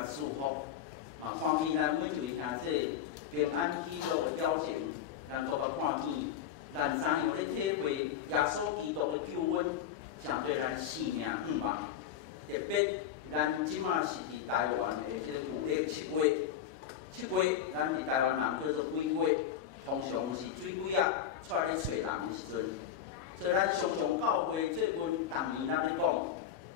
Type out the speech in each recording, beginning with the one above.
甲祝福。啊，看见咱每一位兄弟平安喜乐的表情，咱搁较看见，咱怎样咧体会耶稣基督的救恩，成对咱生命盼望。特别，咱即马是伫台湾的即个旧历7月，咱伫台湾人叫做鬼月，通常是水鬼仔出来咧找人的时阵。所以咱常常教会做阮逐年咱咧讲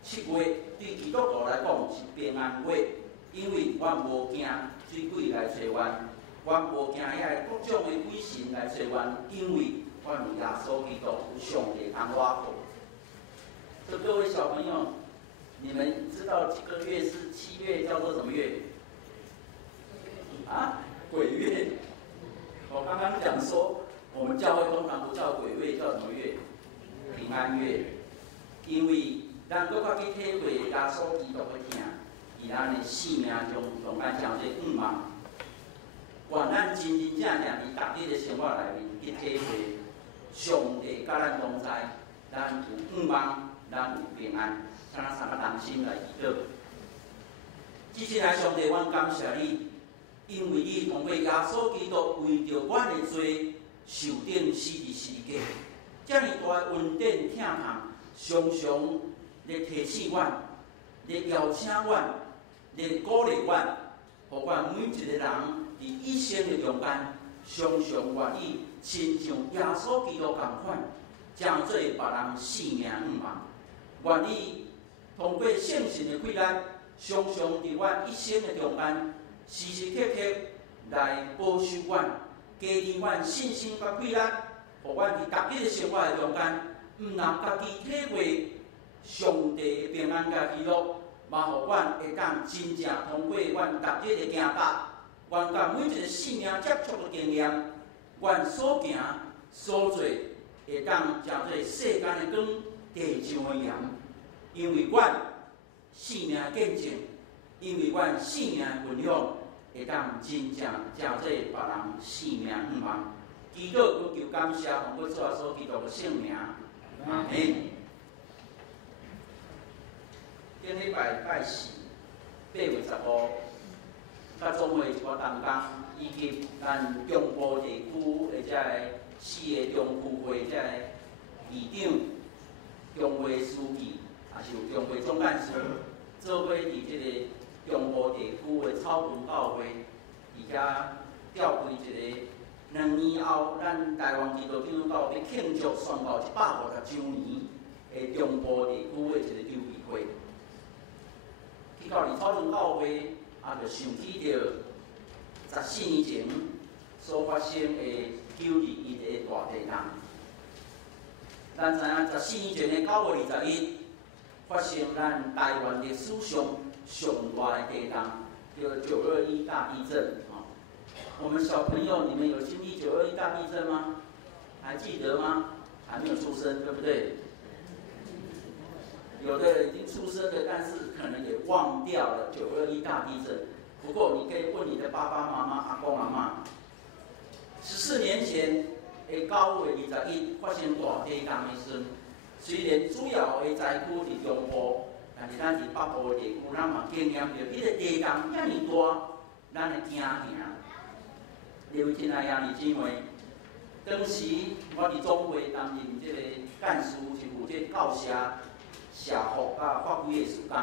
，7月对基督徒来讲是平安月。因为阮无惊水鬼来找阮，阮无惊遐各种的鬼神来找阮，因为阮有耶稣基督有上帝通我靠。所以各位小朋友，你们知道这个月是7月，叫做什么月？啊，鬼月。我刚刚讲说，我们教会通常不叫鬼月，叫什么月？平安月。因为咱搁较去体会耶稣基督的疼。伫咱的生命中间成做盼望，愿咱真真正正伫逐日的生活内面去体会上帝甲咱同在，咱有盼望，咱有平安，请咱三个同心来祈祷。至亲爱上帝，阮感谢你，因为你通过耶稣基督为着阮的罪受定死伫十字架，遮尔大的恩典疼痛，常常咧提醒阮，咧邀请阮。咧鼓励阮，互阮每一个人伫一生的中间，常常愿意亲像耶稣基督同款，将做别人生命盼望。愿意通过圣神的开展，常常伫阮一生的中间，时时刻刻来保守阮，加添阮信心甲开展，互阮伫逐日的生活的中间，毋能家己体会上帝的平安甲喜乐。嘛，互阮会当真正通过阮逐日的行踏，阮甲每一个生命接触的经验，阮所行所做，会当成做世间的光、地上的盐。因为阮生命的见证，因为阮生命的分享，会当真正成做别人生命盼望。祈祷阮求感谢，通过主耶稣基督的圣名，阿门。顶礼拜拜四8月15，甲总会一个同工，以及咱中部地区的遮个4个中区会遮个议长、中会书记，也是有中会总干事，做伙伫即个中部地区的草屯教会，而且调开一个2年后，咱台湾基督教教会庆祝宣告150周年的中部地区的一个周期会。去到伫草屯教会，也就想起着14年前所发生的921的大地震。咱知影14年前的9月21日，发生咱台湾历史上上大的地震，叫921大地震。我们小朋友，你们有经历921大地震吗？还记得吗？还没有出生，对不对？有的人已经出生了，但是可能也忘掉了921大地震。不过你可以问你的爸爸妈妈、阿公阿嬷，14年前的9月21日发生大地震的时阵，虽然主要的灾区伫中部，但是咱伫北部的地区，咱嘛经验到迄个地震遐尔大，咱会惊吓。各位亲爱的兄弟姊妹，当时我伫总会担任这个干事，是负责教社。社福甲法规的事工，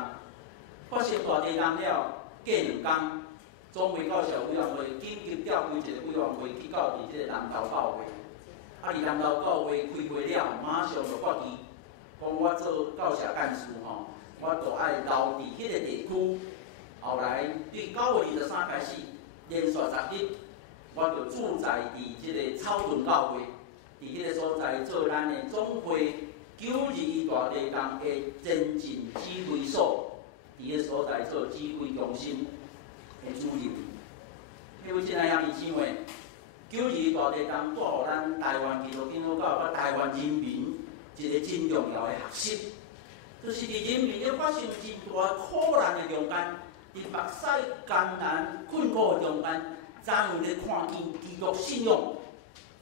发生大地震了，过2天，总会教社委员会紧急调开一个委员会去到伫即个南投教会。伫南投教会开会了，马上就决议，讲我做教社干事我就爱留伫迄个地区。后来对9月23开始，连续10日，我就住在伫即个草屯教会，伫迄个所在做咱的总会。921大地震的前进指挥所，伫个所在做指挥中心的主任。各位亲爱兄弟姊妹，921大地震带予咱台湾基督教甲台湾人民一个真重要的学习，就是伫人民咧发生真大苦难的中间，伫目屎艰难困苦的中间，怎样咧看见基督信仰，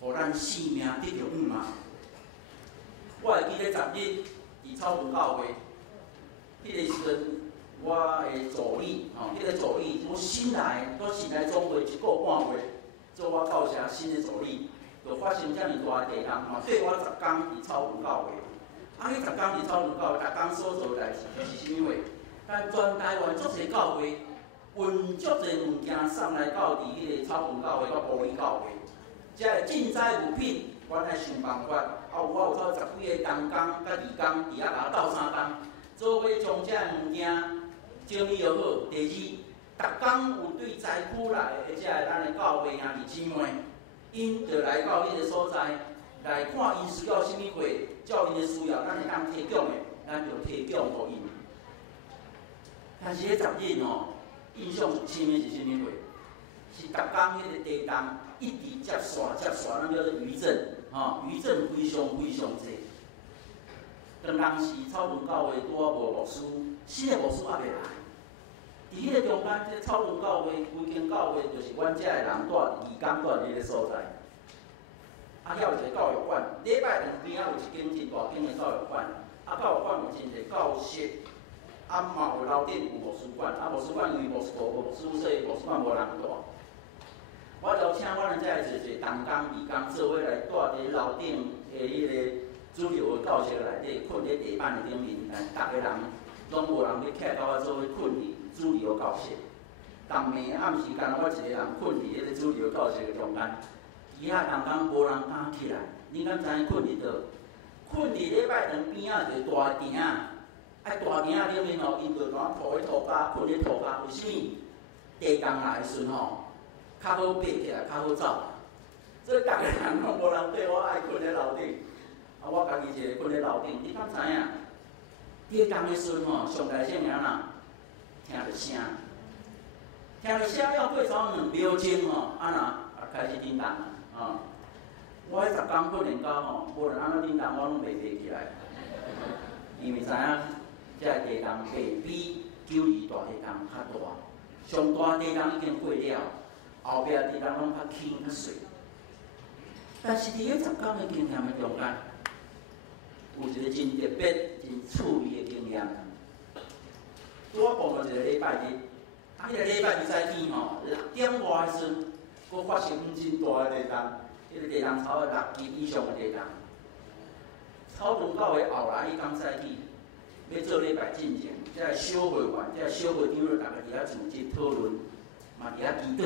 互咱生命得到盼望。我会记咧10日伫草屯教会，迄个时阵我的助理，迄个助新来总会1个半月，做我教社新的助理，就发生遮尔大的地动，嘛对我10天伫草屯教会。迄10天伫草屯教会，逐天所做的代志是啥物话？咱全台湾足侪教会，运足侪物件送来到伫迄个草屯教会、到埔里教会，遮个赈灾物品，阮来想办法。我有透10几个同工甲义工，伫遐甲我斗相共，做伙将遮个物件整理好。第二，逐天有对灾区来的遮个咱的教会兄弟姊妹，因就来到迄个所在，来看因需要啥物货，照因的需要，咱会当提供的，咱就提供互因。但是迄10日印象最深的是啥物货？是逐天迄个地动一直接线，咱叫做余震，余震非常济。当时草屯教会拄啊无牧师，新的牧师还未来。伫迄个中间，即草屯教会规间教会，就是阮遮个人住义工住伫迄个所在。遐有一个教育馆，礼拜2边有一间真大间的教育馆，教育馆有真侪教室。嘛有楼顶有牧师馆，牧师馆因为无牧师，所以牧师馆无人住。我邀请阮遮个一同工、义工做伙来住伫楼顶的迄个主流的教室内底，困伫地板的顶面，但逐个人拢无人要起来甲我做伙困伫主流的教室。当暝暗时间，我一个人困伫迄个主流教室的中间，其他同工无人敢起来。你敢知影困伫倒？困伫礼拜2边仔一个大亭。大亭仔顶面因就怎铺迄涂骹，困迄涂骹，为什么？地动来时阵较好爬起来，较好走。所以逐个人拢无人缀我爱困喺楼顶。我家己一个困喺楼顶，你敢知影？地动的时阵上大声尔呐，听着声，要过走2秒钟开始叮当我迄10天困连到无论安怎叮当，我拢袂爬起来，因为知影。遮个地动袂比92大地动较大，上大地动已经过了，后壁地动拢较轻较细。但是伫迄10天的经验的中间，有一个真特别、真趣味的经验。我讲到一个礼拜日，迄个礼拜日早起6点外的时阵，佫发生真大的地动，迄个地动超过6级以上的地动。草屯教会后来伊刚早起。要做礼拜进前，即个小会员、即个小会长就逐个伫遐组织讨论，嘛伫遐祈祷。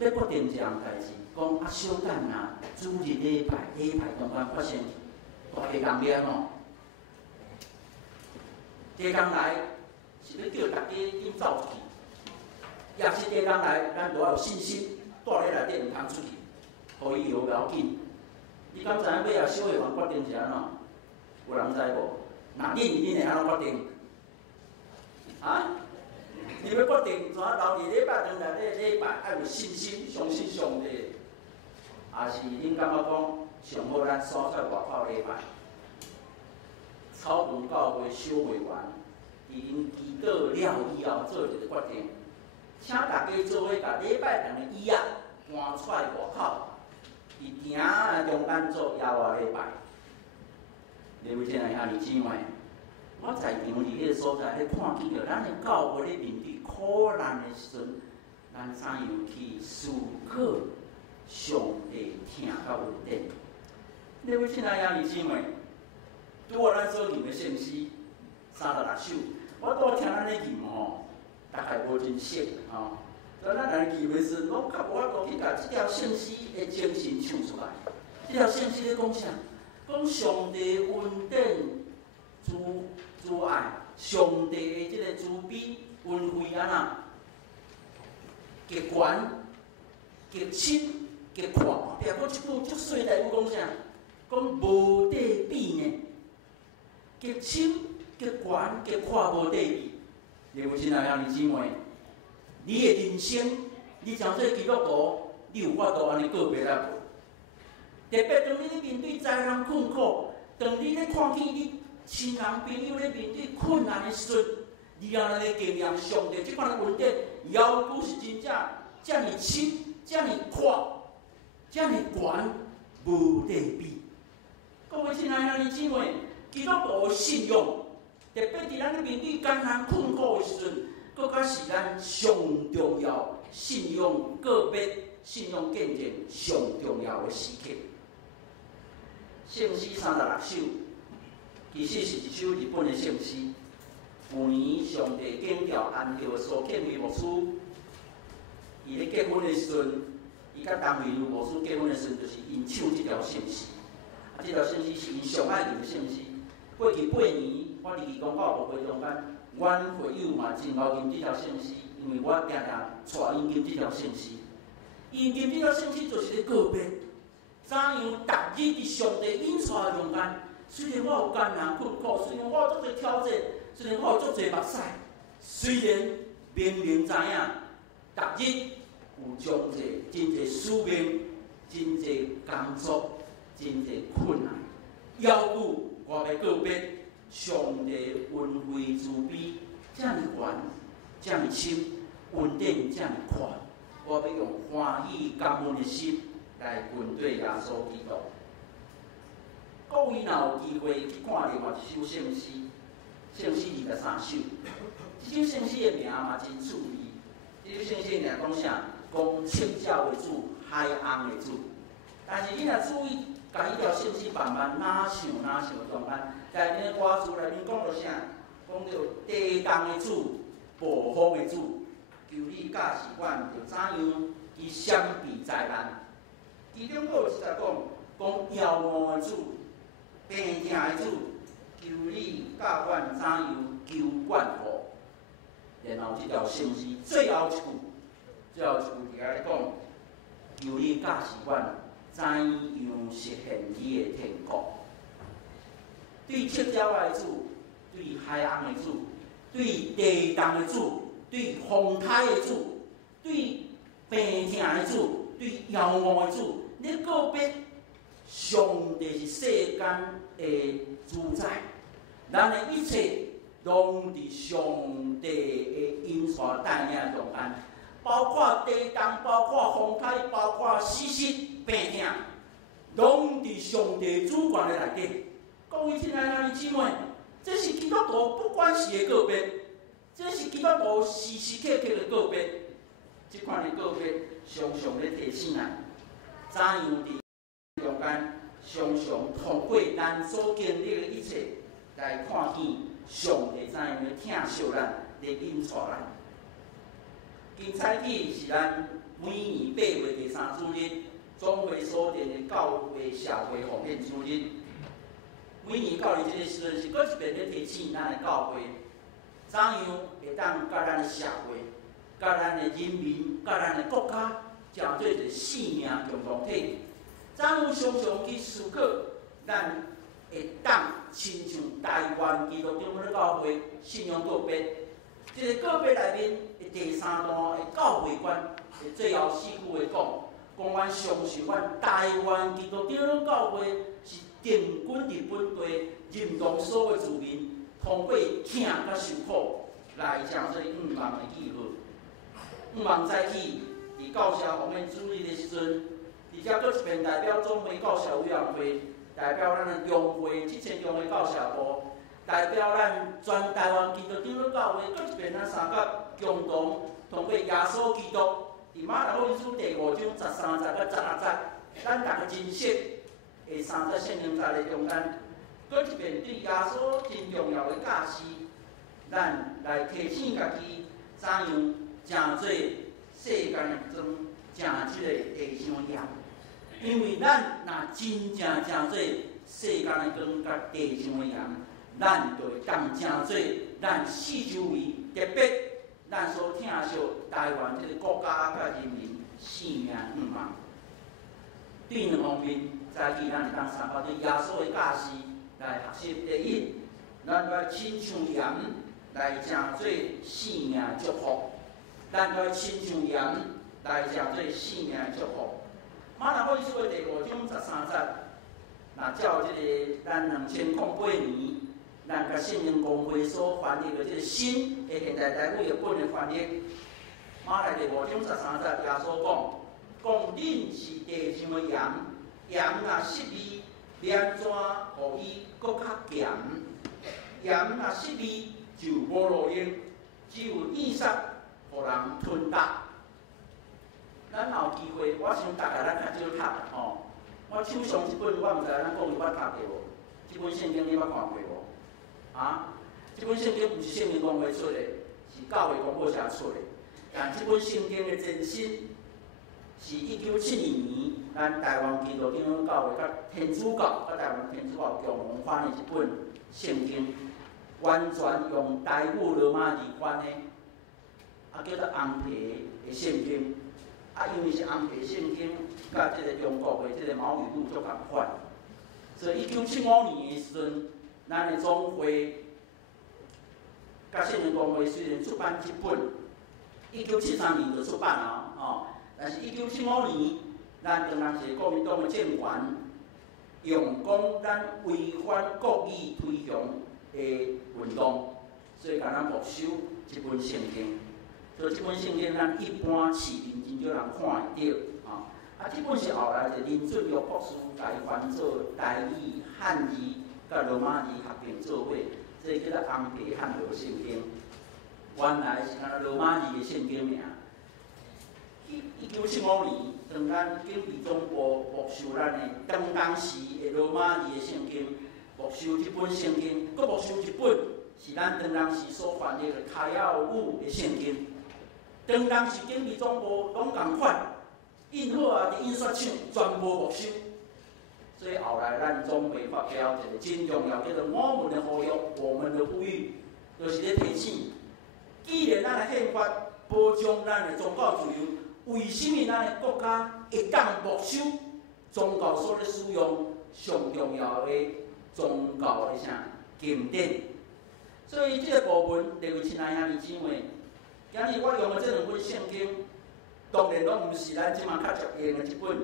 要决定一项代志，讲小等主日礼拜中间发生大地动了地动来是要叫大家紧走出去，也是地动来，咱都要有信心，住咧内底毋通出去，互伊有要紧。你敢知影尾小会员决定是安怎？有人知无？那恁会安怎决定？你要决定怎留伫礼拜2内底礼拜，要有信心，相信上帝。也是恁感觉讲上好咱所在外口礼拜，草屯教会小会员，伫因祈祷了以后，做一个决定，请大家做伙甲礼拜2的椅仔搬出来外口，伫亭仔中间做野外礼拜。各位亲爱兄弟姊妹，我在场伫迄个所在咧看见着咱的教会咧面对苦难的时阵，咱怎样去思考上帝听较稳定？各位亲爱兄弟姊妹，拄好咱所念的圣诗36首，我拄听咱咧念大概无真熟所以咱来念的时阵，拢较无法度去甲即条圣诗的精神唱出来。即条圣诗咧讲啥？讲上帝恩典、主爱，上帝的即个慈悲、恩惠极悬、极深、极阔。后壁讲一句足水台语讲啥？讲无地比呢，极深、极悬、极阔，无地比。各位亲爱兄弟姊妹，你的人生，你诚做基督徒，你有法度安尼过别啦无？特别当你咧面对灾难困苦，当你咧看见你亲人朋友咧面对困难的时阵，你安尼咧经验上帝即款的恩典，要求是真正遮尔深、遮尔阔、遮尔悬，无地比。各位亲爱兄弟姊妹，基督徒的信仰，特别伫咱咧面对艰难困苦的时阵，搁较是咱上重要信用个别信用见证上重要的时刻。圣诗36首，其实是一首日本的圣诗。去年上帝建调安掉苏建辉牧师，伊咧结婚的时阵，伊甲陈明牧师结婚的时阵，就是因唱这条圣诗。啊，这条圣诗是因上爱念的圣诗。过去8年，我伫义工教牧会中间，阮会友嘛真爱念这条圣诗，因为我定定带因念这条圣诗。因念这条圣诗就是咧告别，怎样逐日伫上帝引带中间，虽然我有艰难困苦，虽然我有足多挑战，虽然我有足多目屎，虽然明明知影，逐日有真侪使命，真侪工作，真侪困难，要求我要告别。上帝恩惠慈悲，这么悬，这么深，恩典这么宽，我要用欢喜感恩的心来面对耶稣基督。各位若有机会去看另外一首圣诗，圣诗23首，这首圣诗的名嘛真趣味。这首圣诗的名讲啥？讲七教为主，海洋为主。但是你若注意，甲迄条圣诗慢慢哪想中间。在恁歌词内面讲到啥？讲到地动的主，暴风的主，求你驾驶阮，着怎样去闪避灾难？其中佫有一则讲枵恶的主，病痛的主，求你教阮怎样求冠福。然后这条圣诗最后一句伫遐咧讲，求你驾驶阮，怎样实现你的天国？对七鸟的主，对海洋的主，对地动的主，对风台的主，对病痛的主，对枵恶的主，你告别上帝是世间的主宰，咱的一切拢伫上帝的引带带领中间，包括地动，包括风台，包括死病痛，拢伫上帝主权的内底。各位亲爱的弟兄姊妹，这是基督徒不管是的告别，这是基督徒时时刻刻的告别。这款的告别，常常咧提醒咱，怎样伫中间常常通过咱所经历的一切，来看见上帝怎样咧疼惜咱，来引带咱。今采体是咱每年8月第3主日，总会所定的教会社会奉献主日。每年到伫这个时阵，是搁一遍咧提醒咱的教会，怎样会当甲咱的社会、甲咱的人民、甲咱的国家，成做一个生命共同体。怎样常常去思考，咱会当亲像台湾基督教的教会信仰告别。这个告别内面的第3段的教会观，的最后4句话讲阮相信阮台湾基督教的教会是。定军日本地，认同所有子民，通过疼甲受苦来成做5万的记号。5万早起伫教社方面主日的时阵，而且佫一遍代表总会教社委员会，代表咱的中会7000中的教社部，代表咱全台湾基督教的教会，佫一遍咱三甲共同通过耶稣基督伫马太福音书第5章13节到16节，咱大家真实。第30圣灵在的中间，搁一遍对耶稣真重要的教示，咱来提醒家己，怎样成做世间的光，成即个地上的盐。因为咱若真正成做世间的光，甲地上的盐，咱就会当成做咱四周围，特别咱所疼惜台湾这个国家甲人民性命5万。对2方面。早起咱会当参考对耶稣的教示来学习。第一，咱要亲像盐来成做生命的祝福，咱要亲像盐来成做生命的祝福。马太福音书的第5章13节，若照这个咱2008年，咱甲圣灵公会所翻译的这个新的现代台语译本的翻译，马太第5章13节，耶稣讲恁是地上的盐。盐若失味，要安怎互伊搁较咸？盐若失味，就无路用。只有意识，互人吞达。咱若有机会，我想大家咱较少读吼。我手上这本，我毋知咱各位捌读过无？这本圣经你捌看过无？啊？这本圣经毋是圣灵公会出的，是教会公报社出的。但这本圣经的前身是1972年，咱台湾基督长教会甲天主教甲台湾天主教共同翻的一本圣经，完全用台语罗马字翻的，叫做红皮的圣经。因为是红皮圣经，甲即个中国的即个毛语录足共款，所以1975年的时阵，咱的总会甲圣灵公会虽然出版一本，1973年就出版了哦，但是1975年，咱当时国民党的政权用讲咱违反国语推广的运动，所以甲咱没收这本圣经。所以这本圣经咱一般市民真少人看会到啊。这本是后来就林准玉博士改翻做台语、汉字甲罗马字合并做伙，这叫做红皮汉罗圣经。原来是按罗马字的圣经名。1975年，当咱经济总部没收咱的当时的罗马字的圣经，没收这本圣经，阁没收一本是咱当时所翻译的卡雅尔语的圣经。当时经济总部拢共款，印好啊，伫印刷厂全部没收。所以后来咱总会发表一个真重要，叫做我们的呼吁，我们的呼吁，就是咧提醒，既然咱的宪法保障咱的宗教自由，为什么咱的国家会当没收宗教所咧使用上重要的宗教的啥经典？所以这个部分，各位亲爱兄弟姊妹。今日我用的这两本圣经，当然拢毋是咱即马较常用的一本，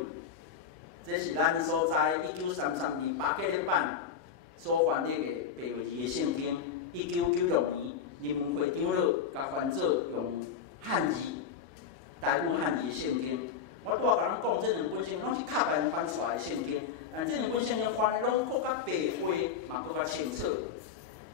这是咱所在1933年8月版所翻译的白话字的圣经。1996年，人文会长老甲翻做用汉字、台语汉字的圣经。我拄仔甲咱讲，这两本圣经拢是卡版翻出来的圣经，但这两本圣经翻的拢更较白话，嘛更较清楚。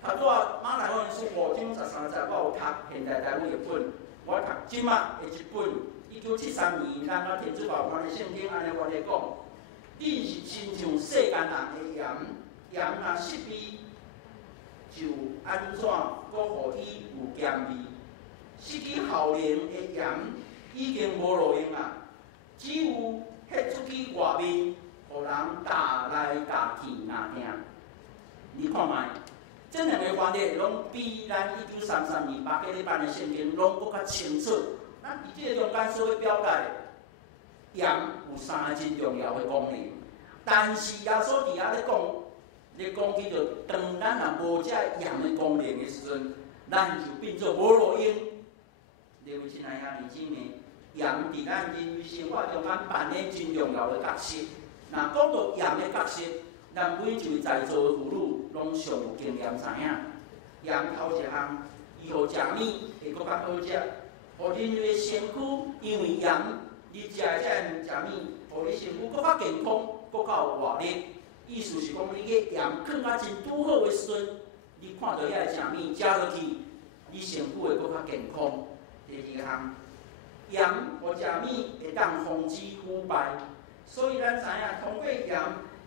拄仔马来文书5章13节，我有读现代台语译本，我读即马的一本1973年咱甲天主教翻的圣经，安尼我咧讲，你是亲像世间人的盐，盐若失味，就安怎阁互伊有咸味？失去效能的盐已经无路用啊，只有迄出去外面，互人打来打去若听。你看卖。这两个翻译拢比咱1933年8月版的圣经拢更较清楚。咱伫这个中间所要表达的，盐有3个真重要的功能，但是耶稣伫遐咧讲起着，当咱若无这盐的功能的时阵，咱就变做无路用。各位亲爱兄弟姊妹，盐伫咱人类生活中间扮演真重要的角色。若讲到盐的角色，咱每一位在座的妇女拢上有经验知影，盐头一项，伊互食物会搁较好食，互人类的身躯因为盐，你食的这物食物，互你身躯搁较健康，搁较有活力。意思是讲，你个盐放啊真拄好的时阵，你看到遐个食物食落去，你身躯会搁较健康。第二项，盐互食物会当防止腐败，所以咱知影通过盐。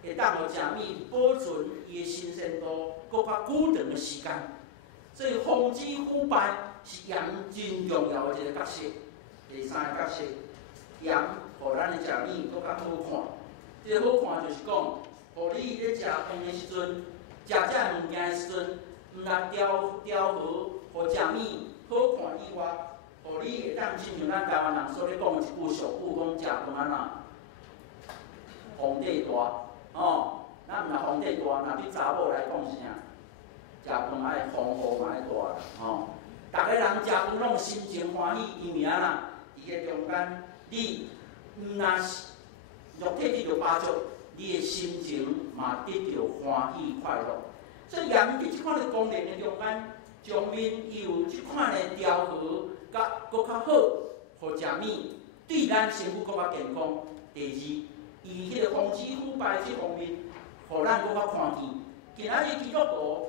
会当互食物保存伊的新鲜度，搁较久长的时间。所以防止腐败是盐真重要的一个角色。第三个角色，盐互咱的食物搁较好看。这个好看就是讲，互你咧食饭的时阵，食这物件的时阵，毋但调和，互食物好看以外，互你会当亲像咱台湾人所咧讲的一句俗语，讲食饭安怎？皇帝大。哦，咱毋若皇帝大，若对查某来讲是啥？食饭爱丰富嘛爱大啦，吼！逐个人食饭拢心情欢喜，因为安那？伫个中间，你毋若是肉体得到饱足，你的心情嘛得到欢喜快乐。所以盐伫即款的功能的中间，上面伊有即款的调和，甲搁较好，互食物对咱身躯搁较健康。第二。伊迄个防止腐败这方面，互咱搁较看见。今仔日基督徒，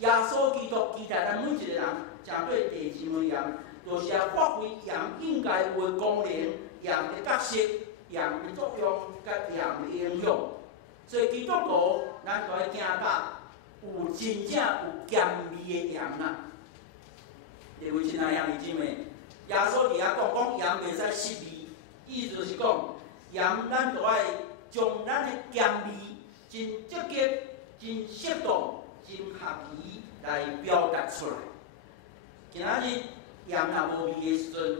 耶稣基督期待咱每一个人针对地上的盐，就是要发挥盐应该有的功能、盐的角色、盐的作用、甲盐的影响。所以基督徒，咱就要行到有真正有咸味的盐啦。各位亲爱兄弟姊妹，耶稣伫遐讲盐袂使失味，意思就是讲盐咱就爱将咱的咸味真积极、真适当、真合宜来表达出来。今仔日盐若无味的时阵，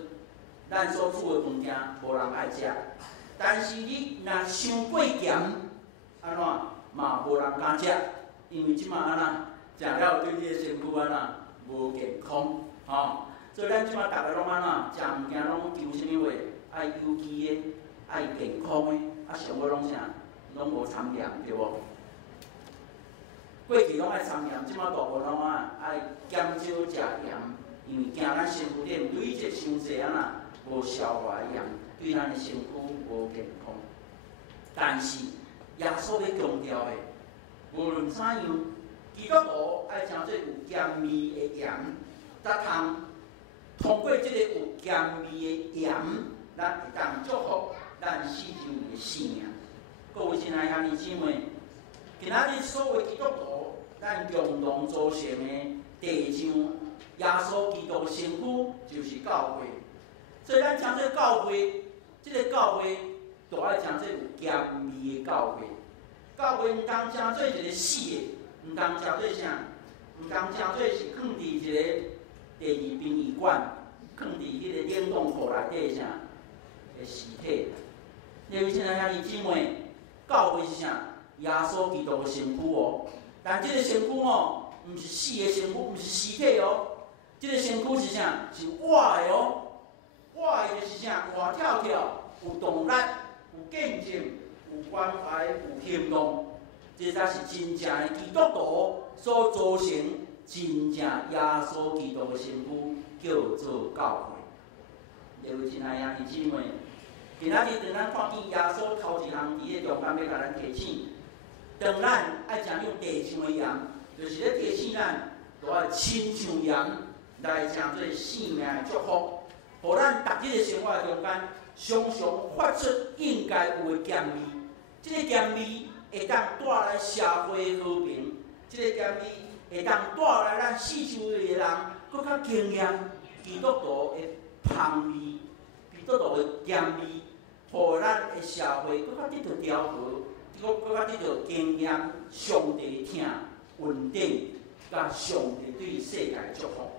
咱所煮的物件无人爱食。但是你若伤过咸，安怎嘛无人敢食，因为即马安怎食了对你的身躯安怎无健康，吼。所以咱即马大家拢安怎食物件拢求什么话？爱有机的，爱健康的，上尾拢啥？拢无掺盐，对无？过去拢爱掺盐，即马大部分拢爱减少食盐，因为惊咱身躯里累积伤济无消化的盐，对咱的身躯无健康。但是耶稣要强调的，无论怎样，基督徒爱将这有咸味的盐，才通过这个有咸味的盐，咱会当祝福咱世上的性命。各位亲爱兄弟姊妹，今仔日所有基督徒，咱共同组成的地上耶稣基督的身躯，就是教会。所以咱将这教会，这个教会，就爱将这有咸味的教会。教会毋当称做一个死的，毋当称做啥？毋当称做是放伫一个第二殡仪馆，放伫迄个冷冻库内底啥的尸体。各位亲爱兄弟姊妹，教会是啥？耶稣基督的身躯哦。但这个身躯哦，毋是死的身躯，毋是尸体哦。这个身躯是啥？是活的哦。活的就是啥？活跳跳，有动力，有见证。有关怀，有行动，这才是真正的基督徒所组成真正耶稣基督的身躯，叫做教会。各位亲爱兄弟姊妹，今仔日当咱看见耶稣头一项伫咧中间要甲咱提醒，当咱爱食用地上的盐，就是咧提醒咱，就爱亲像盐来成做生命的祝福，互咱逐日的生活中间常常发出应该有的咸味。这个咸味会当带来社会和平，这个咸味会当带来咱四周围的人更较经验基督徒的香味，基督徒的咸味，互咱的社会更较得到调和，更较得到经验上帝听稳定，甲上帝对世界的祝福。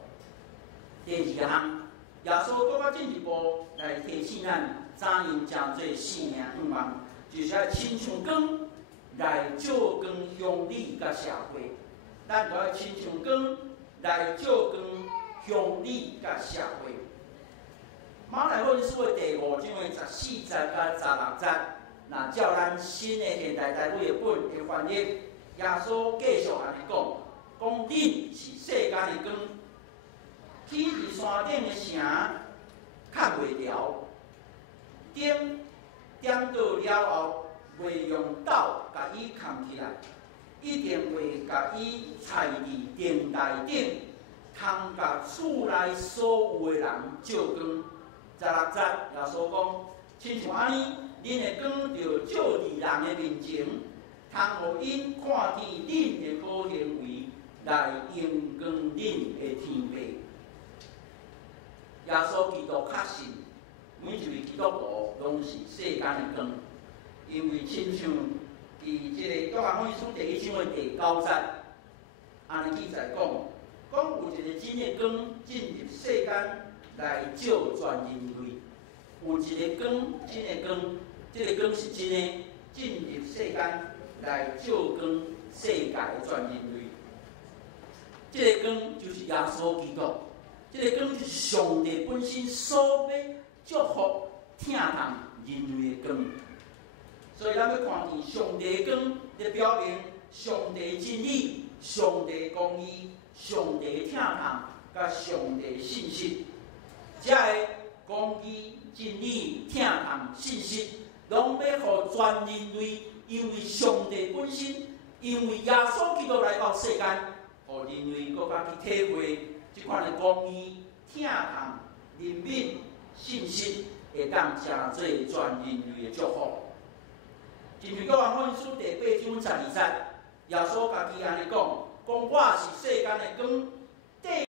第二项，耶稣更较进一步来提醒咱，怎样将做生命盼望。就是要亲像光来照光乡里甲社会，咱就要亲像光来照光乡里甲社会。马太福音书的第5章的14节甲16节，若照咱新的现代台语的本的翻译，耶稣继续安尼讲：恁是世间的光，起伫山顶的城看袂牢，点到了后，袂用斗甲伊扛起来，一定会甲伊踩伫电台顶，通甲厝内所有的人照光。16节耶稣讲，亲像安尼，恁的光就照伫人的面前，通互因看见恁的好行为，来荣光恁的天父。耶稣基督确信。每一位基督徒拢是世间的光，因为亲像伫这个约翰福音书第1章的第9节，安尼记载讲有一个真的光进入世间来照全人类，有一个光真的光，这个光是真的进入世间来照光世界的全人类。这个光就是耶稣基督，这个光就是上帝本身所要祝福听从人类的光，所以咱要看见上帝的光，咧表明上帝的真理、上帝的公义、上帝的听从，甲上帝的信息。这个公义、真理、听从、信息，拢要互全人类，因为上帝本身，因为耶稣基督来到世间，互人类搁较去体会即款的公义、疼痛、怜悯、信心，会当成做全人类的祝福。真像约翰福音书第8章12节，耶稣家己安尼讲：我是世间的光，地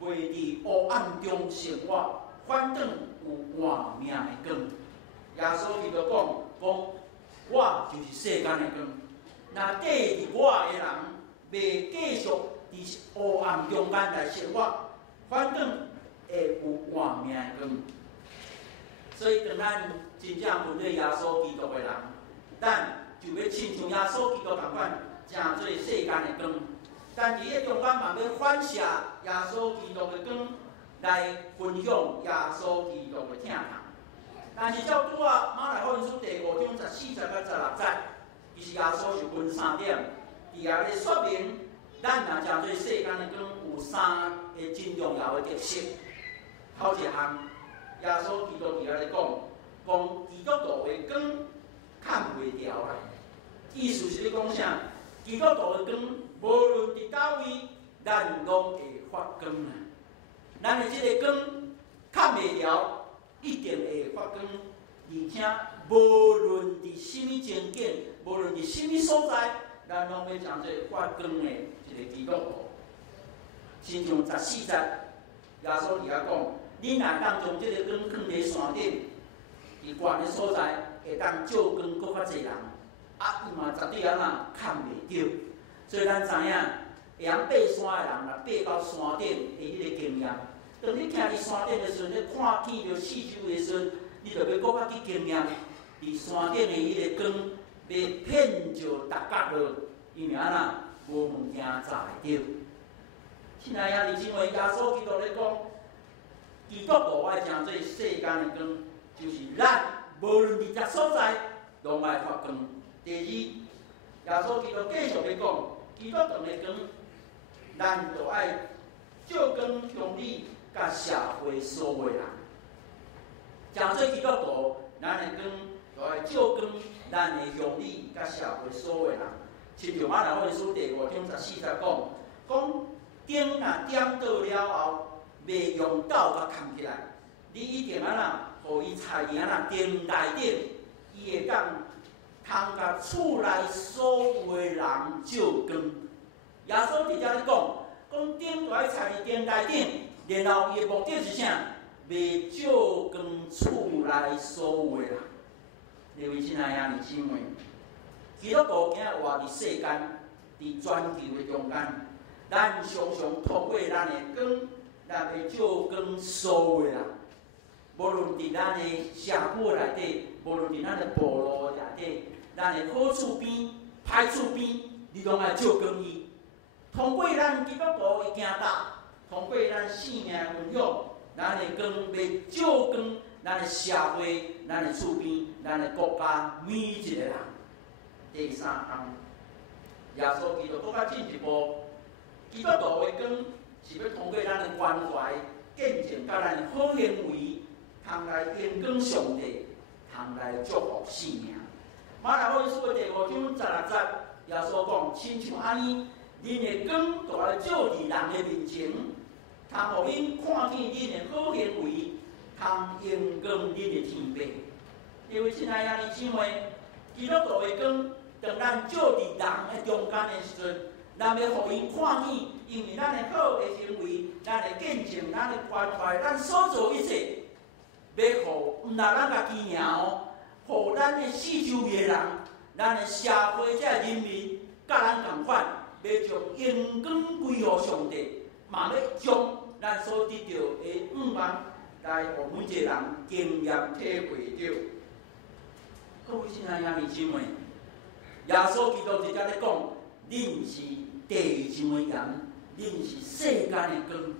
袂伫黑暗中生活，反正有活命的光。耶稣基督讲，我就是世间的光。若跟伫我的人，袂继续伫黑暗中间来生活，反正会有活命的光。所以，当咱真正面对耶稣基督的人，咱就要亲像耶稣基督同款，成做世间的光。但伫迄中间嘛要反射耶稣基督的光，来分享耶稣基督的疼痛。但是照拄啊，马太福音书第5章14节到16节，其实耶稣是分3点，伫遐咧说明，咱若成做世间的光，有3个真重要的特色。头一项，耶稣基督伫遐咧讲基督徒的光看袂掉啦。意思是咧讲啥？基督徒的光，无论伫倒位，咱拢会发光啊！咱的即个光看袂掉，一定会发光，而且无论伫什么情景，无论伫什么所在，咱拢要成做发光的一个基督徒。亲像14节，耶稣伫遐讲：你若当将即个光放伫山顶，伫悬的所在，会当照光搁较侪人。伊嘛绝对安那看袂着，所以咱知影，会晓爬山的人，若爬到山顶的迄个经验，当你徛伫山顶的时阵，你看见着四周的时阵，你就要搁较去经验伫山顶的迄个光，要遍照逐角落，因为安那无物件炸会着。亲爱兄弟姊妹，耶稣基督咧讲，基督徒爱成做世间的光，就是咱无论伫遮所在，拢爱发光。第二，耶稣基督继续咧讲，基督徒的光，咱就爱照光向你甲社会所有人。成做基督徒，咱的光就爱照光咱的乡里甲社会所有人。亲像马太福音书第5章14节讲灯若点倒了后，袂用斗甲扛起来，你一定安那，互伊菜园啊灯内顶，伊会当通甲厝内所有的人照光。耶稣直接咧讲灯就爱插伫灯内顶，然后伊的目的是啥？要照光厝内所有的人。各位亲爱兄弟姊妹，基督徒今日活伫世间，伫全球的中间，咱常常透过咱的光，咱会照光所有的人。无论伫咱的社会内底，无论伫咱的部落内底，咱的好厝边、歹厝边，你拢爱照光伊。通过咱基督徒的行道，通过咱生命的分享，咱的光要照光咱的社会、咱的厝边、咱的国家每一个人。第3项，耶稣基督搁较进一步，基督徒的光是要通过咱的关怀、见证甲咱的好行为，通来荣光上帝，通来祝福生命。马太福音书的第5章16节，耶稣讲：亲像安尼，恁的光就爱照伫人的面前，通互恁看见恁的好行为，通荣光恁的天父。各位亲爱兄弟姊妹，基督徒的光，当咱照伫人的中间的时阵，咱要互因看见，因为咱的好的行为、咱的见证、咱的关怀、咱所做一切，要互毋但咱家己尔哦，互咱的四周的人、咱的社会这人民，甲咱同款，要将荣光归予上帝，嘛要将咱所得到的5万来互每一个人经验体会到。各位亲爱兄弟姊妹，耶稣基督直接咧讲，恁是地上的盐，恁是世间的光。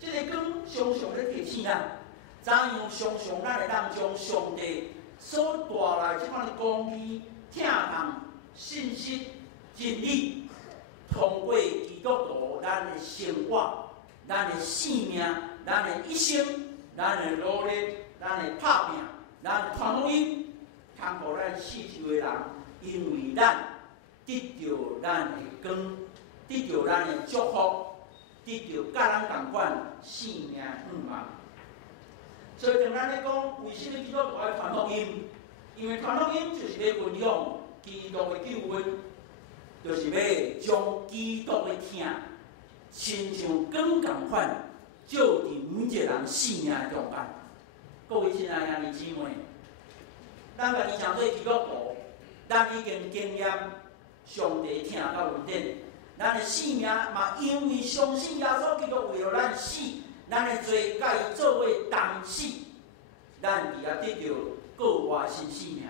这个光常常咧提醒咱，怎样常常咱会当将上帝所带来这款的公义、疼痛、信息、真理，通过基督徒咱的生活、咱的生命、咱的一生、咱的努力、咱的打拼、咱的传福音。通互咱四周的人，因为咱得到咱的光，得到咱的祝福，得到甲人同款性命远望。所以，当咱咧讲为什么基督徒爱传福音？因为传福音就是要分享基督的救恩，就是要将基督的疼，亲像光同款，照伫每一个人性命中间。各位亲爱的兄弟姊妹，咱家己诚做基督徒，咱已经经验上帝疼到稳定，咱的性命嘛，因为相信耶稣基督为了咱死，咱的罪甲伊做伙同死，咱伫遐得到国外新生命。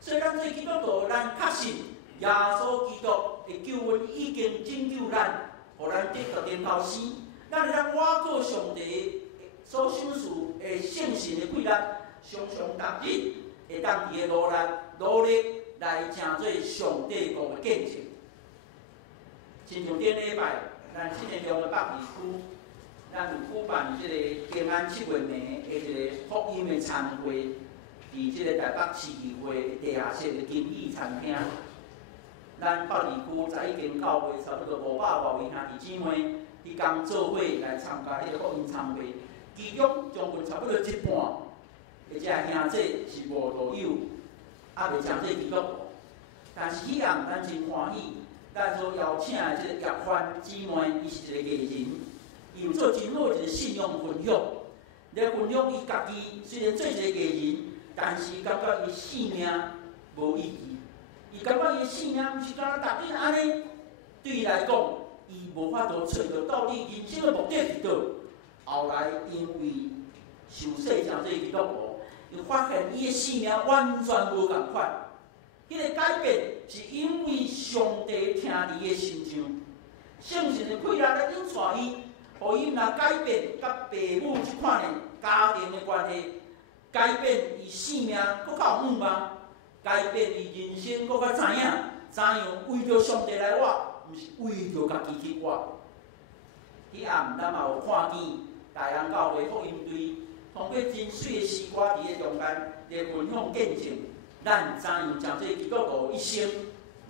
所以，咱做基督徒，咱确信耶稣基督的救恩已经拯救咱，互咱得到天头生。咱会当瓦靠上帝所赏赐的圣神的规律，常常逐日会当伫个努力来成做上帝国的见证。亲像顶礼拜，咱新营中的北二区，咱有举办即个平安7月暝的一个福音的餐会，伫即个台北市议会地下室的金益餐厅。咱北二区早已经教会差不多500多位兄弟姊妹，迄天做伙来参加迄个福音餐会，其中将近差不多一半，或者兄弟是无道友，还未诚做基督徒。但是迄样咱真欢喜，咱所邀请的即个叶欢姊妹，伊是一个艺人，伊有做真好一个信仰分享，来分享伊家己虽然做一个艺人，但是感觉伊性命无意义。伊感觉伊性命毋是敢若逐日安尼，对伊来讲，伊无法度找到到底人生的目的伫倒。后来因为受洗成做基督徒，伊发现伊的性命完全无共款。迄个改变是因为上帝听伫伊的心上，圣神的配合来引带伊，互伊若改变甲父母即款的家庭的关系，改变伊性命搁较有远望。改变伊人生，搁较知影怎样为着上帝来活，毋是为着家己去活。迄暗咱嘛有看见大安教会福音队通过真水的诗歌伫咧中间来分享见证，咱怎样诚做基督徒一生，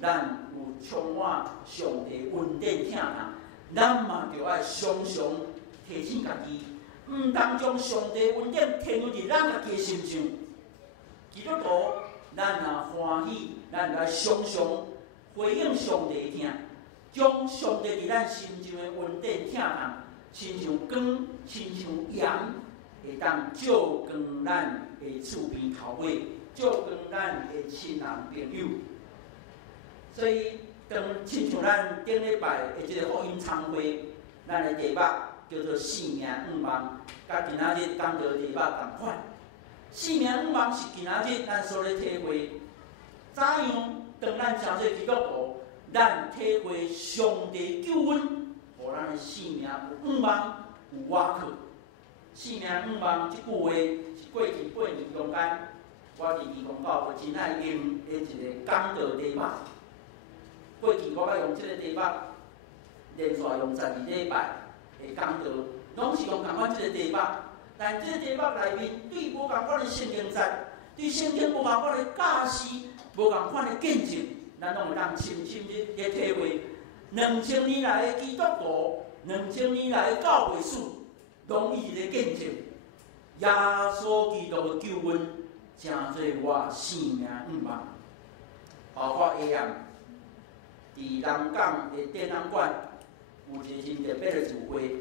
咱有充满上帝恩典疼人，咱嘛着爱常常提醒家己，毋通将上帝恩典添入伫咱家己的心上。基督徒。咱若欢喜，咱来常常回应上帝的疼，将上帝伫咱心中的恩典疼人，亲像光，亲像阳，会当照光咱的厝边头尾，照光咱的亲人朋友。所以，亲像咱顶礼拜的即个福音餐会，咱的题目叫做性命远望，甲今仔日讲到题目同款。性命远望是今仔日咱所咧体会，怎样当咱诚做基督徒，咱体会上帝救恩，互咱的性命有远望，有瓦靠。性命远望即句话是过去8年中间，我伫义工教会真爱用的一个讲道题目。过去我捌用即个题目，连续用12礼拜的讲道，拢是用同款即个题目。但这个题目内面对无共款的圣经节，对圣经无共款的教示，无共款的见证，咱拢有当深深的体会。2000年来的基督徒，2000年来的教会史，拢一直见证耶稣基督的救恩，诚做我生命远望。包括下暗，伫南港的展览馆有一个真特别的聚会，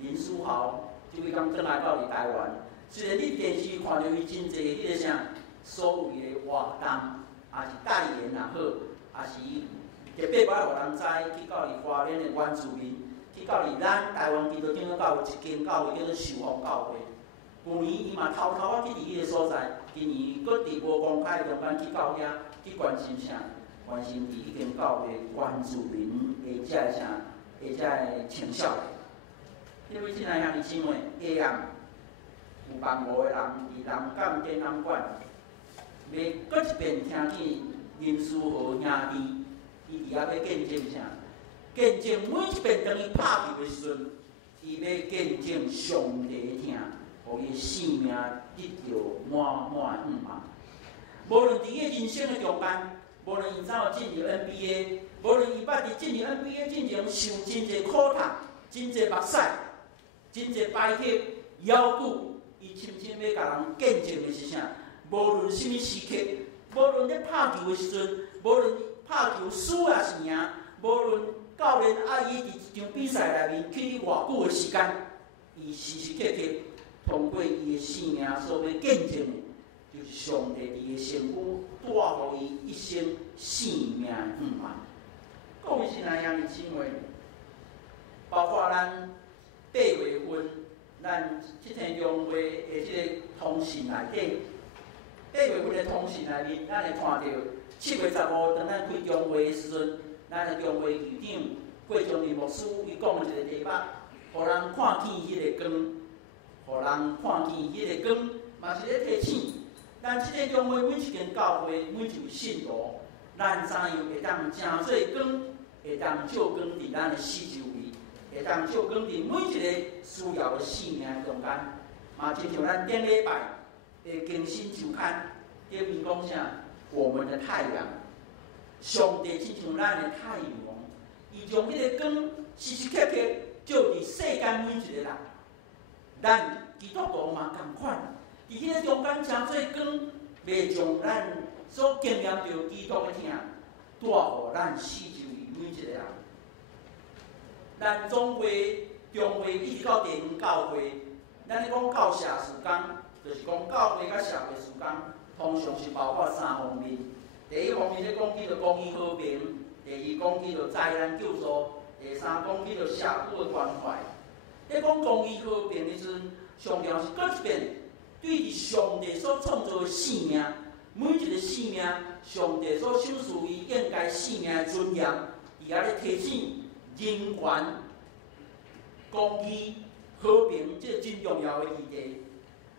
林书豪。即位刚转来到伫台湾，虽然你电视看到伊真侪迄个啥所谓的活动，也是代言也好，也是伊特别要互人知，去到伫花莲的原住民，去到伫咱台湾基督教会一间教会叫做受福教会。旧年伊嘛偷偷去伫迄个所在，今年搁伫无公开中间去到遐去关心啥，关心伫迄间教会原住民的遮个啥，的遮个青少年。因为亲爱兄弟姊妹，下暗有万无的人伫南港展览馆，要搁一遍听见林书豪兄弟，伊伫遐要见证啥？见证每一遍当伊拍球的时阵，伊要见证上帝的疼，互伊生命得到满满的远望。无论伫伊人生的中间，无论伊怎进入 NBA， 无论伊捌伫进入 NBA 进前受真侪苦读。真侪目屎，真侪排血、腰骨，伊深深要甲人见证的是啥？无论什么时刻，无论咧拍球的时阵，无论拍球输还是赢，无论教练爱伊伫一场比赛内面去偌久的时间，伊时时刻刻通过伊的性命所要见证的，就是上帝伫个身躯带予伊一生性命的圆满。讲的是哪样的姊妹？包括咱8月份，咱即天中会的即个通讯内底，8月份的通讯内面，咱会看到7月15，当咱开中会的时阵，咱的中会议长郭宗仁牧师伊讲一个题目，互人看见迄个光，互人看见迄个光，嘛是咧提醒咱即个中会每一间教会每一位信徒，咱怎样会当正做光，会当照光伫咱的四周围。会当照光伫每一个需要的性命中间，嘛，亲像咱顶礼拜的更新周刊，顶面讲啥？我们的太阳，上帝亲像咱的太阳，伊将迄个光时时刻刻照伫世间每一个人。咱基督徒嘛同款，伫迄个中间正做光，袂将咱所经验到基督的疼带予咱四周围每一个人。咱总会、中会一直到地方教会，咱咧讲教社事工，就是讲教会甲社会事工，通常是包括3方面。第一方面咧讲起着公益和平，第二讲起着灾难救助，第三讲起着社区的关怀。咧讲公益和平的时阵，上调是搁一遍，对于上帝所创造的生命，每一个生命，上帝所赏赐伊应该生命的尊严，伊也咧提醒。人权、公义、和平，这个真重要的议题。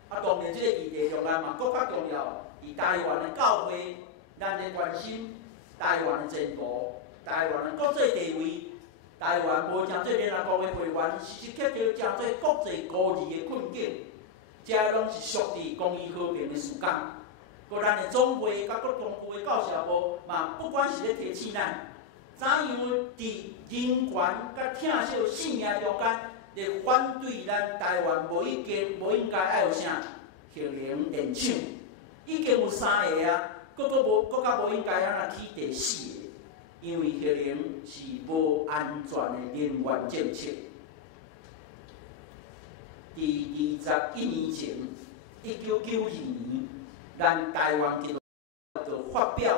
啊，当然，这个议题中间嘛，更较重要。伫台湾的教会，咱咧关心台湾的前途、台湾的国际地位、台湾无正做联合国的会员，时时刻刻正做国际孤儿的困境，这拢是属于公义和平的事工。搁咱的总会甲各中部的教社部嘛，不管是咧提醒咱。怎样伫人权甲疼惜性命中间，来反对咱台湾无应该爱有啥核能电厂，已经有3个啊，搁较无应该安那起第4个，因为核能是无安全的能源政策。伫21年前，1992年，咱台湾基督就发表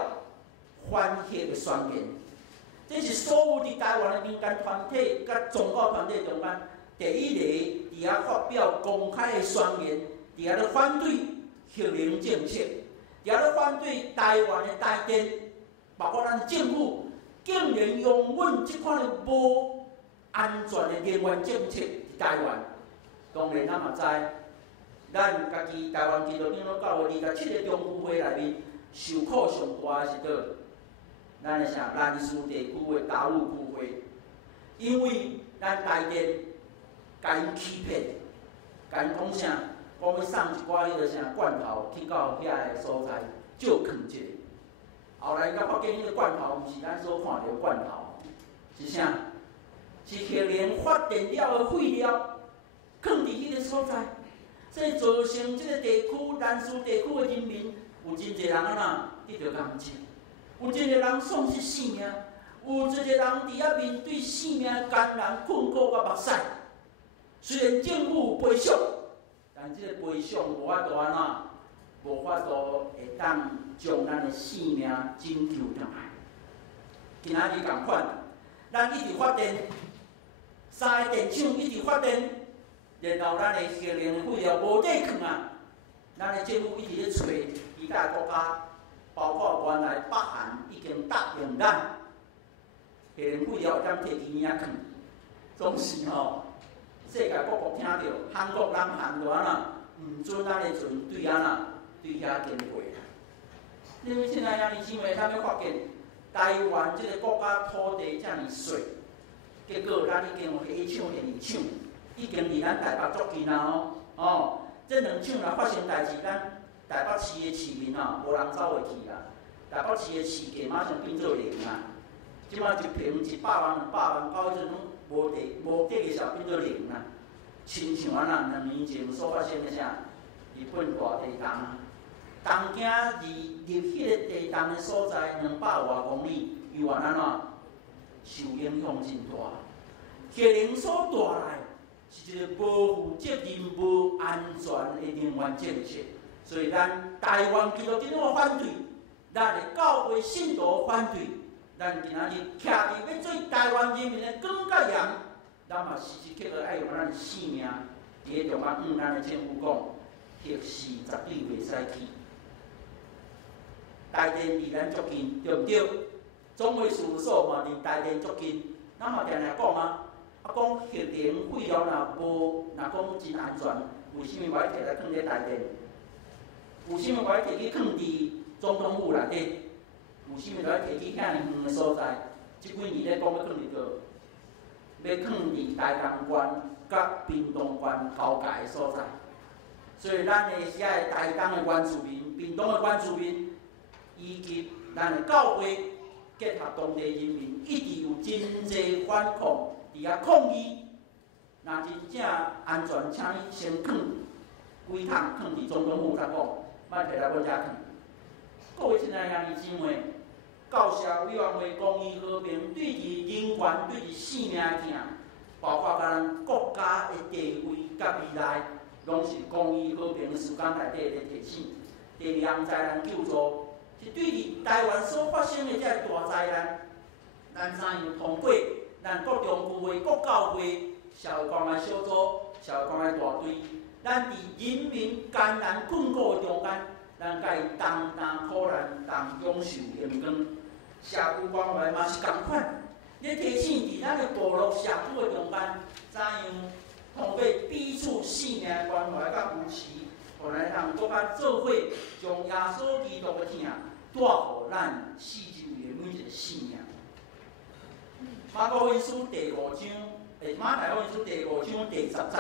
反核的宣言。这是所有伫台湾的民间团体甲宗教团体中间第一个伫遐发表公开的宣言，伫遐咧反对核能政策，伫遐咧反对台湾的台电，包括咱的政府竟然用阮即款的无安全的能源政策伫台湾。当然，咱嘛知，咱家己台湾基督长老教会27个中部会内面受苦上大的是倒？咱的啥南势地区的达悟区会，因为咱台电甲因欺骗，甲因讲啥，讲要送一寡迄个啥罐头去到遐个所在，借藏一个。后来才发现迄个罐头毋是咱所看到的罐头，是啥？是核能发电了的废料，藏伫迄个所在，这造成即个地区南势地区的人民有真侪人安怎得到癌症。有一个人丧失性命，有一个人伫遐面对性命艰难、困苦甲目屎。虽然政府赔偿，但即个赔偿无法度安怎，无法度会当将咱的性命拯救上来。今仔日共款，咱一直发电，3个电厂一直发电，然后咱的核能废料无地藏啊，咱的政府一直咧找其他国家。包括原来北韩已经答应咱，核能废料会当摕去遐藏，总是吼，世界各国听到，韩国、南韩就安那，毋准咱的船对安那对遐经过。因为现在样的新闻，咱要发现台湾这个国家土地遮尔小，结果咱已经有黑厂、核能厂，已经离咱台北足近啊哦，这两厂若发生代志，咱。台北市的市民啊，无人走会去啦。台北市的市价马上变做0啊！即马一平100万、200万，到迄阵无得个小变做零啦。亲像啊2年前所发生个啥日本大地震，东京离迄个地震的所在200多公里，又安怎受影响真大。核能所带来是一个保护责任无安全的能源政策，所以咱台湾基督徒反对，咱的教会信徒反对，咱今仔日徛伫要做台湾人民的光甲盐，咱嘛时时刻刻爱用咱的性命。伫个中央咱的政府讲，核是绝对袂使去。台电离咱足近，对毋对？总会事务所嘛离台电足近，咱嘛定定讲啊，讲核能废料若讲真安全，为什么我要摕来放咧台电？为什么我要摕去放伫总统府内底？为什么我要摕去遐尔远的所在？即几年咧讲要放伫倒？要放伫台东县甲屏东县交界的所在，所以咱的遐个台东的原住民、屏东的原住民，以及咱的教会结合当地人民，一直有真济反抗，伫遐抗议。若真正安全，请你先放几桶放伫总统府再讲，莫摕来阮遮放。各位亲爱的兄弟姊妹，教社委员会公益和平对伫人权、对伫性命的疼。包括咱国家的地位甲未来，拢是公益和平事件内底的提醒。第2，灾难救助是对于台湾所发生的这大灾难，咱怎样通过咱各中部会、各教会、社会关怀小组、社会关怀大队，咱伫人民艰难困苦的中间，咱甲伊同担苦难，同享受阳光。社会关怀嘛是共款。咧提醒伫咱的部落社区的中间，怎样通过彼此性命的关怀甲扶持，互咱通搁较做伙，将耶稣基督的疼带互咱四周的每一个性命。马可福音书第5章，马太福音书第5章第10节，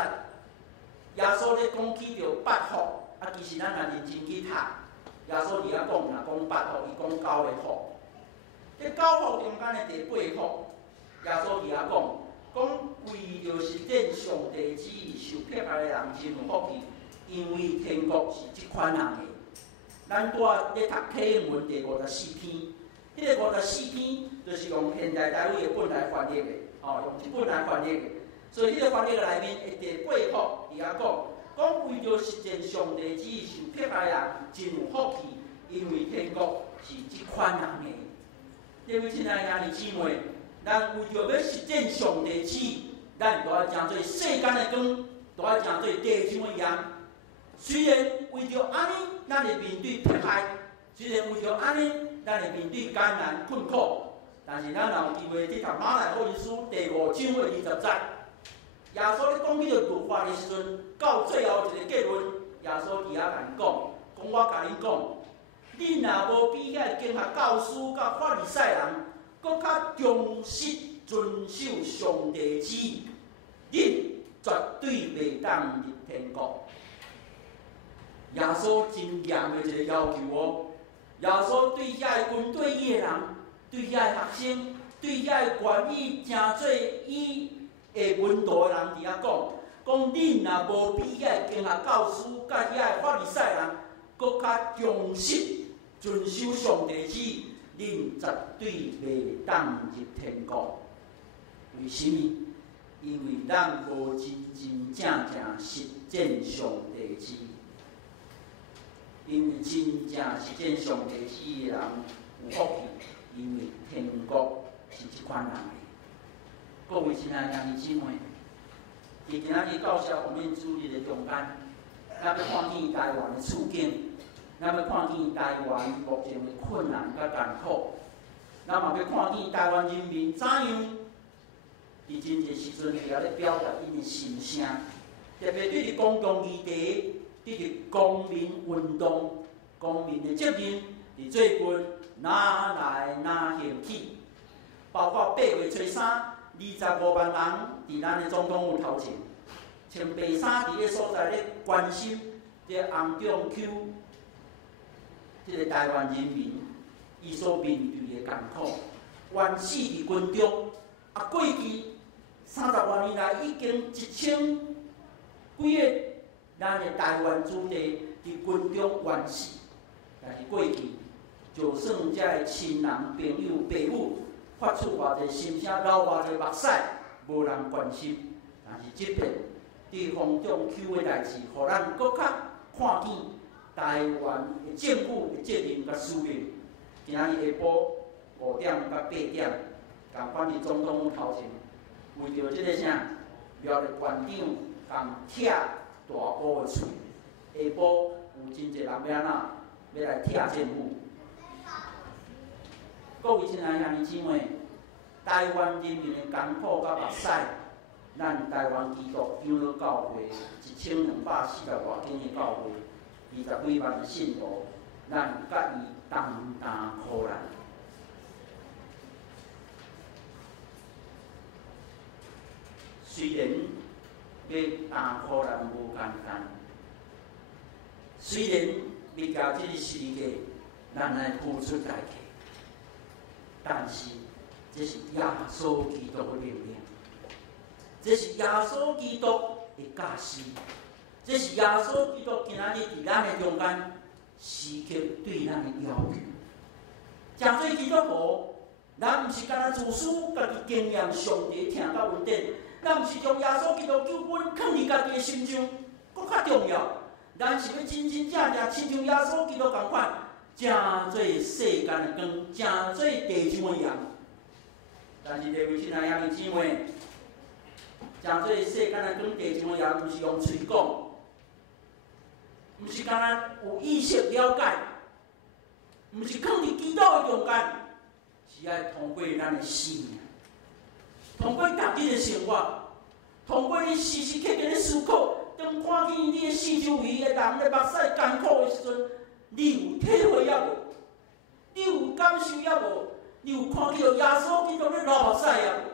耶稣咧讲起着8福，其实咱若认真去读，耶稣伫遐讲，若讲8福，伊讲9个福。这9福中间的第8福。耶稣伫遐讲为着实践上帝旨意，受迫害的人真有福气，因为天国是即款人的。咱拄仔咧读启文第54篇，迄个54篇就是用现代台语的本来翻译的，用即本来翻译的。所以迄个翻译的内面的第8福伫遐讲为着实践上帝旨意，受迫害的人真有福气，因为天国是即款人的。各位亲爱的兄弟姊妹。咱为着要实践上帝旨意，咱就要诚做世间的光，就要诚做地上的盐。虽然为着安尼，咱会面对迫害；虽然为着安尼，咱会面对艰难困苦，但是咱若有机会去读马太福音书第5章的20节，耶稣咧讲起着律法的时阵，到最后一个结论，耶稣伫遐甲因讲，我甲恁讲，恁若无比遐经学教师甲法利赛人。搁较忠实遵守上帝旨意，恁绝对袂当入天国。耶稣真严的一个要求哦。耶稣对遐个军队里的人，对遐个学生，对遐个愿意诚做伊的门徒的人，伫遐讲恁若无比遐个经学教师甲遐个法利赛人，搁较忠实遵守上帝旨意。恁绝对袂当入天国，为什么？因为咱无真真正正实践上帝旨意。因为真正实践上帝旨意的人有福气，因为天国是即款人的。各位亲爱的兄弟姊妹，伫今仔日教社方面主日的中间，咱要看见台湾的处境。咱要看见台湾目前的困难甲艰苦，咱嘛要看见台湾人民怎样伫真济时阵会晓咧表达因的心声，特别对伫公共议题、对伫公民运动、公民的责任，伫最近哪来哪行起，包括8月初3 25万人伫咱的总统府头前，穿白衫伫个所在咧关心这红中区。这个台湾人民，伊所面对的艰苦，原始伫军中，过去30多年来已经1000几个咱的台湾子弟伫军中冤死，但是过去就算遮个亲人、朋友、父母发出偌济心声，流偌济目屎，无人关心。但是即边对方中求的代志，互咱搁较看见台湾的政府的责任甲使命。今仔日下晡5点到8点，共款伫总统府头前，为着即个啥，苗栗县长共拆大埔的厝。下晡有真侪人要安怎？要来拆政府。各位亲爱兄弟姊妹，台湾人民的艰苦甲目屎，咱台湾基督长老教会1240多间的教会，20几万的信徒，咱甲伊同担苦难。虽然要担苦难无简单，虽然要交这个世界，咱来付出代价。但是，这是耶稣基督的命令，这是耶稣基督的教示，这是耶稣基督今仔日伫咱的中间时刻对咱的要求。诚做基督徒，咱毋是干那自私，家己经验上帝听到稳定，咱毋是将耶稣基督救恩放伫家己的心上，搁较重要。咱是要真真正正亲像耶稣基督同款。诚做世间的光，诚做地上的盐。但是各位亲爱兄弟姊妹，诚做世间的光、地上的盐，毋是用嘴讲，毋是干那有意识了解，毋是放伫基督的中间，是要通过咱的生命，通过家己的生活，通过你时时刻刻的思考，当看见你的四周围的人的目屎艰苦的时阵。你有体会也无？你有感受也无？你有看到耶稣基督咧流目屎也无？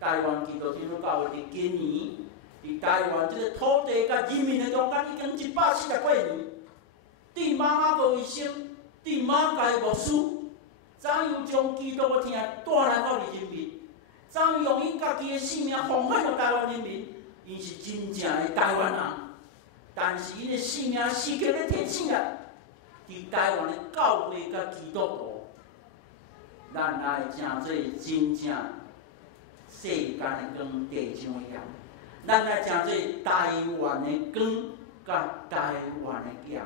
台湾基督长老教会伫今年伫台湾这个土地甲人民的中间已经140几年，对马雅各卫生，对马家牧师，怎样将基督的听带来到人民？怎样用伊家己的性命奉献予台湾人民？伊是真正的台湾人。但是，伊的性命时刻咧提醒啊，伫台湾的教会甲基督徒，咱来诚做真正世间的光、地上的盐，咱来诚做台湾的光甲台湾的盐。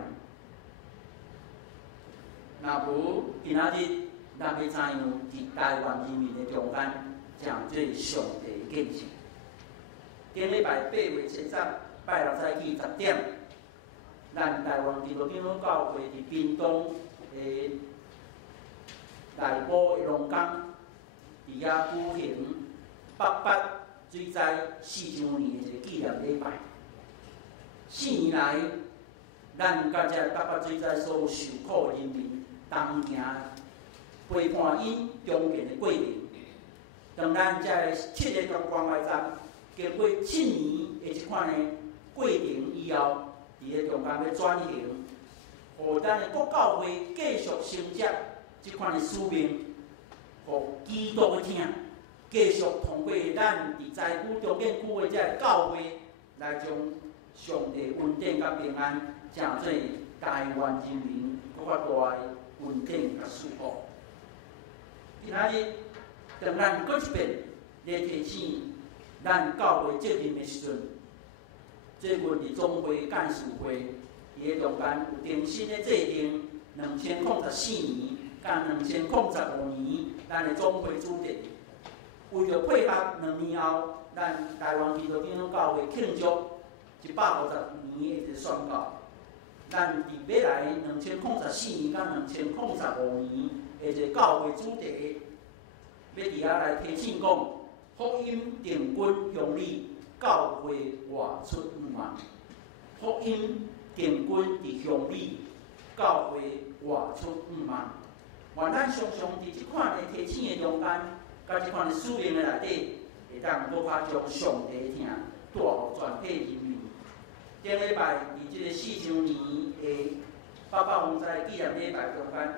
若无，今仔日咱要怎样伫台湾人民的中间，诚做上帝的见证？顶礼拜8月7日。拜六早起10点，咱台湾基督长老教会伫屏东的内埔的龙岗，伫遐举行88水灾4周年的一个纪念礼拜。4年来，咱甲这88水灾所有受苦的人民，同行陪伴因中间的过程。当咱这7个观光外站经过7年的这款的过程以后，伫个中间要转型，互咱的国教会继续承接这款的使命，互基督的听，继续通过咱伫灾区、中建区的这个教会，来将上帝稳定甲平安，诚做台湾人民搁较大的稳定甲祝福。今仔日，当咱搁一遍来提醒咱教会责任的时阵。最近伫总会干事会，伊个中间有重新的制定2004年甲2005年咱的总会主题，为着配合2年后咱台湾基督长老教会庆祝150年的一个宣告，咱伫未来2004年甲2005年的一个教会主题，要伫遐来提醒讲，福音定军乡里。教会外出5万，福音定军伫乡里，教会外出5万。愿咱常常伫即款的提醒的中间，甲即款的使命的内底，会当搁较将上帝的听带予全体人民。顶礼拜伫即个4周年的800风灾纪念礼拜中间，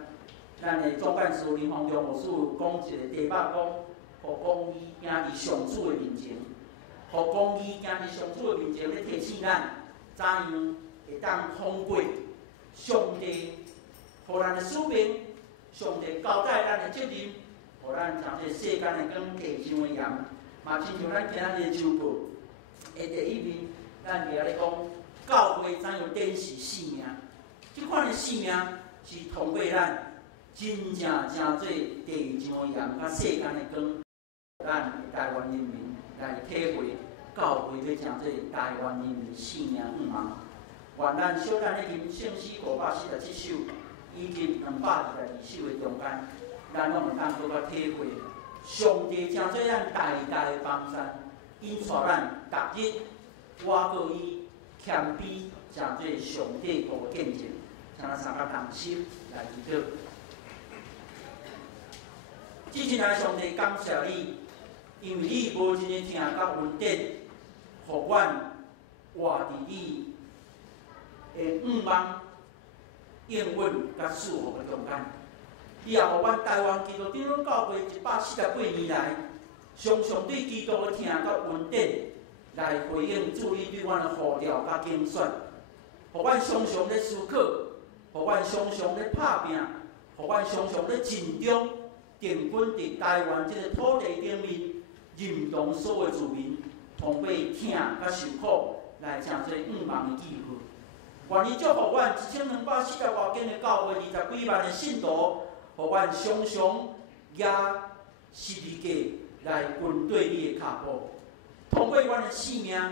咱的总干事林鸿忠牧师讲一个题目讲，互公义行伫上主的面前，互公义行伫上主的面前，咧提醒咱怎样会当通过上帝互咱的使命，上帝交代咱的责任，互咱将这世间的光地上的盐，嘛亲像咱今仔日的周报的第一面，咱伫遐咧讲教会怎样展示生命，即款的生命是通过咱真正做地上的盐，甲世间的光，咱台湾人民来体会教会要成做台湾人民生命愿望。愿咱小咱的经圣诗547首，以及222首的中间，咱拢会当搁较体会上帝成做咱代代的帮山，因带咱逐日我搁伊谦卑，成做上帝的见证。请咱三甲同心来祈祷。至亲爱上帝，感谢你，因为你无真个疼甲恩典，互阮活伫你的愿望、应允甲赐福的中间。你也互阮台湾基督长老教会148年来，常常对基督的疼甲恩典来回应主你对阮的呼召甲拣选，互阮常常咧思考，互阮常常咧拍拼，互阮常常咧尽忠。定稳伫台湾这个土地顶面，认同所有住民，通过疼甲受苦来成做愿望的记号。愿意祝福阮1240多间的教会，20几万的信徒，互阮常常举十字架来跟对你的脚步。通过阮的性命，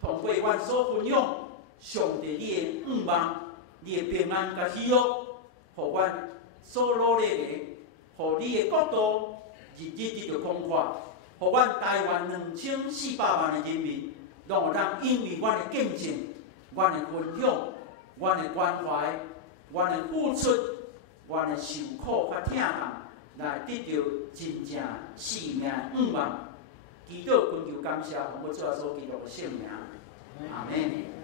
通过阮所分享上帝你的愿望，你的平安甲喜乐，互阮所努力的。互你的国度日日就广阔，互阮台湾2400万的人民，拢有当因为阮的见证、阮的分享、阮的关怀、阮的付出、阮的受苦甲疼痛，来得到真正生命愿望。祈祷恳求感谢，奉我主耶稣基督的圣名，阿门。